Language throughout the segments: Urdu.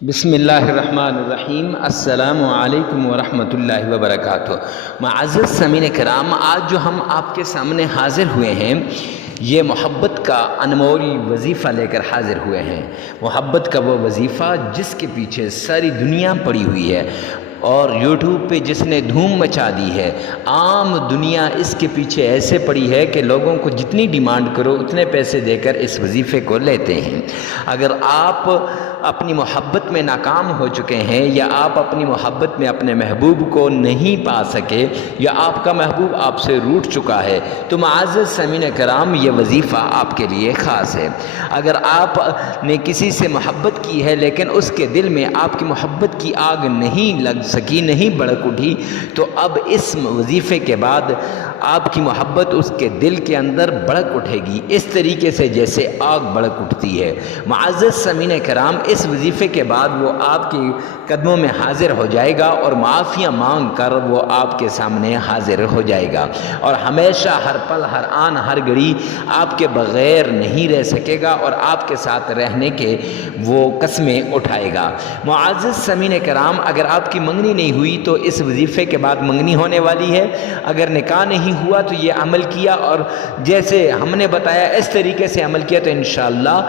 بسم اللہ الرحمن الرحیم۔ السلام علیکم ورحمۃ اللہ وبرکاتہ۔ معزز سامعین کرام، آج جو ہم آپ کے سامنے حاضر ہوئے ہیں یہ محبت کا انمول وظیفہ لے کر حاضر ہوئے ہیں۔ محبت کا وہ وظیفہ جس کے پیچھے ساری دنیا پڑی ہوئی ہے اور یوٹیوب پہ جس نے دھوم مچا دی ہے۔ عام دنیا اس کے پیچھے ایسے پڑی ہے کہ لوگوں کو جتنی ڈیمانڈ کرو اتنے پیسے دے کر اس وظیفے کو لیتے ہیں۔ اگر آپ اپنی محبت میں ناکام ہو چکے ہیں یا آپ اپنی محبت میں اپنے محبوب کو نہیں پا سکے یا آپ کا محبوب آپ سے روٹھ چکا ہے تو معزز سامعین کرام یہ وظیفہ آپ کے لیے خاص ہے۔ اگر آپ نے کسی سے محبت کی ہے لیکن اس کے دل میں آپ کی محبت کی آگ نہیں لگ سکی، نہیں بھڑک اٹھی، تو اب اس وظیفے کے بعد آپ کی محبت اس کے دل کے اندر بھڑک اٹھے گی، اس طریقے سے جیسے آگ بھڑک اٹھتی ہے۔ معزز سامعین کرام، اس وظیفے کے بعد وہ آپ کے قدموں میں حاضر ہو جائے گا اور معافیاں مانگ کر وہ آپ کے سامنے حاضر ہو جائے گا اور ہمیشہ ہر پل ہر آن ہر گھڑی آپ کے بغیر نہیں رہ سکے گا اور آپ کے ساتھ رہنے کے وہ قسمیں اٹھائے گا۔ معزز سامعین کرام، اگر آپ کی منگنی نہیں ہوئی تو اس وظیفے کے بعد منگنی ہونے والی ہے۔ اگر نکاح نہیں ہوا تو یہ عمل کیا اور جیسے ہم نے بتایا اس طریقے سے عمل کیا تو انشاءاللہ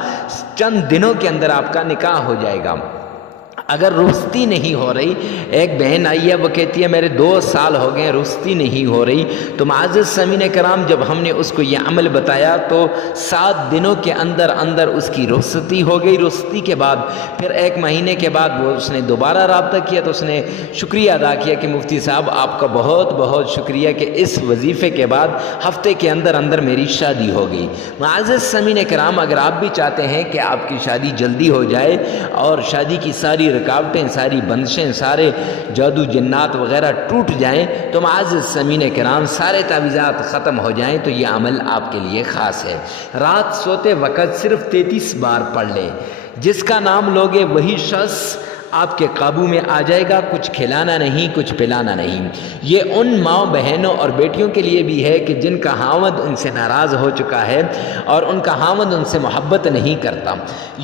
چند دنوں کے اندر آپ کا نکاح ہو جائے گا۔ اگر رخصتی نہیں ہو رہی، ایک بہن آئی ہے وہ کہتی ہے میرے 2 سال ہو گئے رخصتی نہیں ہو رہی، تو معزز سامعین کرام جب ہم نے اس کو یہ عمل بتایا تو 7 دنوں کے اندر اندر اس کی رخصتی ہو گئی۔ رخصتی کے بعد پھر 1 مہینے کے بعد وہ اس نے دوبارہ رابطہ کیا تو اس نے شکریہ ادا کیا کہ مفتی صاحب آپ کا بہت بہت شکریہ کہ اس وظیفے کے بعد ہفتے کے اندر اندر میری شادی ہو گئی۔ معزز سامعین کرام، اگر آپ بھی چاہتے ہیں کہ آپ کی شادی جلدی ہو جائے اور شادی کی ساری رکاوٹیں، ساری بندشیں، سارے جادو جنات وغیرہ ٹوٹ جائیں تو معزز سامعین کرام سارے تعویذات ختم ہو جائیں تو یہ عمل آپ کے لیے خاص ہے۔ رات سوتے وقت صرف 33 بار پڑھ لیں، جس کا نام لوگے وہی شخص آپ کے قابو میں آ جائے گا۔ کچھ کھلانا نہیں، کچھ پلانا نہیں۔ یہ ان ماں بہنوں اور بیٹیوں کے لیے بھی ہے کہ جن کا خاوند ان سے ناراض ہو چکا ہے اور ان کا خاوند ان سے محبت نہیں کرتا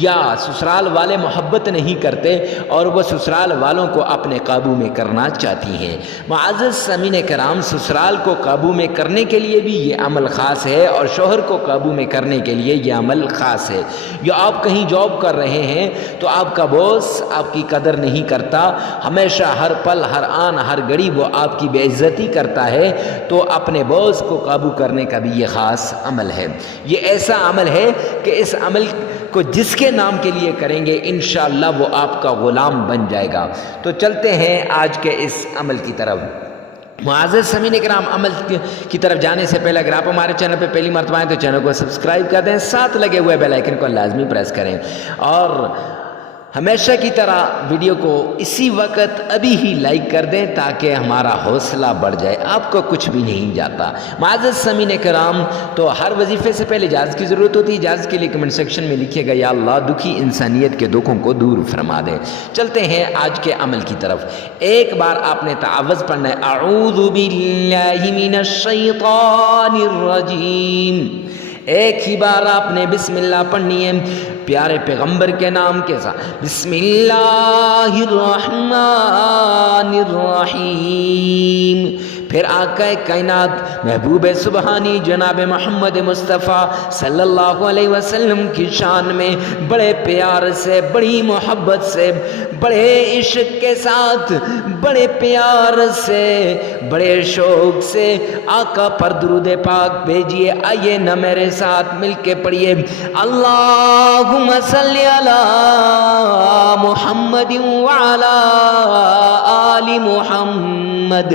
یا سسرال والے محبت نہیں کرتے اور وہ سسرال والوں کو اپنے قابو میں کرنا چاہتی ہیں۔ معزز سامعین کرام، سسرال کو قابو میں کرنے کے لیے بھی یہ عمل خاص ہے اور شوہر کو قابو میں کرنے کے لیے یہ عمل خاص ہے۔ یا آپ کہیں جاب کر رہے ہیں تو آپ کا باس آپ کی قدر نہیں کرتا، ہمیشہ ہر پل ہر آن ہر گھڑی وہ آپ کی بے عزتی کرتا ہے، تو اپنے باس کو قابو کرنے کا بھی یہ خاص عمل ہے۔ یہ ایسا عمل ہے کہ اس عمل کو جس کے نام کے لیے کریں گے انشاءاللہ وہ آپ کا غلام بن جائے گا۔ تو چلتے ہیں آج کے اس عمل کی طرف۔ معزز سامعین کرام، عمل کی طرف جانے سے پہلے اگر آپ ہمارے چینل پہ پہلی مرتبہ آئیں تو چینل کو سبسکرائب کر دیں، ساتھ لگے ہوئے بیل آئیکن کو لازمی پریس کریں اور ہمیشہ کی طرح ویڈیو کو اسی وقت ابھی ہی لائک کر دیں تاکہ ہمارا حوصلہ بڑھ جائے، آپ کو کچھ بھی نہیں جاتا۔ معزز سامعین کرام، تو ہر وظیفے سے پہلے اجازت کی ضرورت ہوتی ہے۔ اجازت کے لیے کمنٹ سیکشن میں لکھیے گا یا اللہ دکھی انسانیت کے دکھوں کو دور فرما دے۔ چلتے ہیں آج کے عمل کی طرف۔ ایک بار آپ نے تعوذ پڑھنا ہے، اعوذ باللہ من الشیطان الرجیم۔ ایک ہی بار آپ نے بسم اللہ پڑھنی ہے پیارے پیغمبر کے نام کے ساتھ، بسم اللہ الرحمن الرحیم۔ پھر آقا کائنات محبوب سبحانی جناب محمد مصطفیٰ صلی اللہ علیہ وسلم کی شان میں بڑے پیار سے، بڑی محبت سے، بڑے عشق کے ساتھ، بڑے پیار سے، بڑے شوق سے آقا پر درود پاک بھیجیے۔ آئیے نہ میرے ساتھ مل کے پڑھیے، اللہم صلی علی محمد وعلی آل محمد۔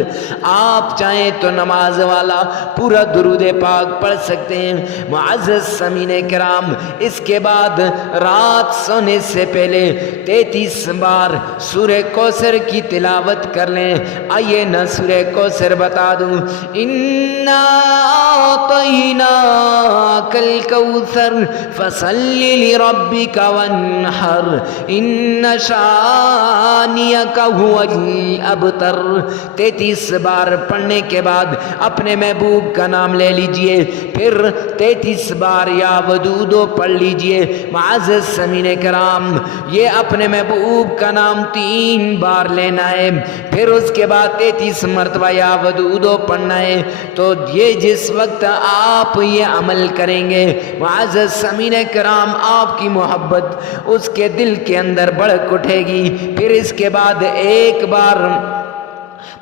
آپ چاہیں تو نماز والا پورا درود پاک پڑھ سکتے ہیں۔ معزز سامعین کرام، اس کے بعد رات سونے سے پہلے 33 بار سورہ کوثر کی تلاوت کر لیں۔ آئیے نہ سورہ کوثر بتا دوں، اِنَّا أَعْطَيْنَاكَ الْكَوْثَرَ فَصَلِّ لِرَبِّكَ وَانْحَرْ إِنَّ شَانِئَكَ هُوَ الْأَبْتَرُ۔ 33 بار بار پڑھنے کے بعد اپنے محبوب کا نام لے لیجئے، پھر 33 بار یا ودودو پڑھ لیجئے۔ معزز سامعین کرام، یہ اپنے محبوب کا نام 3 بار لینا ہے، پھر اس کے بعد 33 مرتبہ یا ودودو پڑھنا ہے۔ تو یہ جس وقت آپ یہ عمل کریں گے معزز سامعین کرام، آپ کی محبت اس کے دل کے اندر بڑک اٹھے گی۔ پھر اس کے بعد ایک بار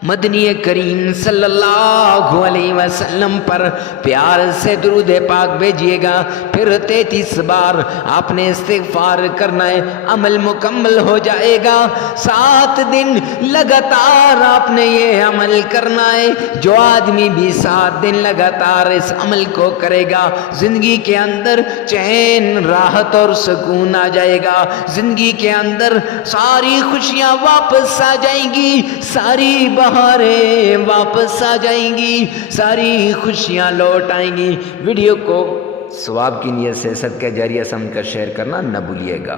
مدنی کریم صلی اللہ علیہ وسلم پر پیار سے درود پاک بھیجیے گا، پھر 33 بار آپ نے استغفار کرنا ہے، عمل مکمل ہو جائے گا۔ 7 دن لگاتار آپ نے یہ عمل کرنا ہے۔ جو آدمی بھی 7 دن لگاتار اس عمل کو کرے گا، زندگی کے اندر چین، راحت اور سکون آ جائے گا، زندگی کے اندر ساری خوشیاں واپس آ جائیں گی، ساری بہاریں واپس آ جائیں گی، ساری خوشیاں لوٹ آئیں گی۔ ویڈیو کو ثواب کی نیت سے صدقہ جاریہ سمجھ کر شیئر کرنا نہ بھولیے گا۔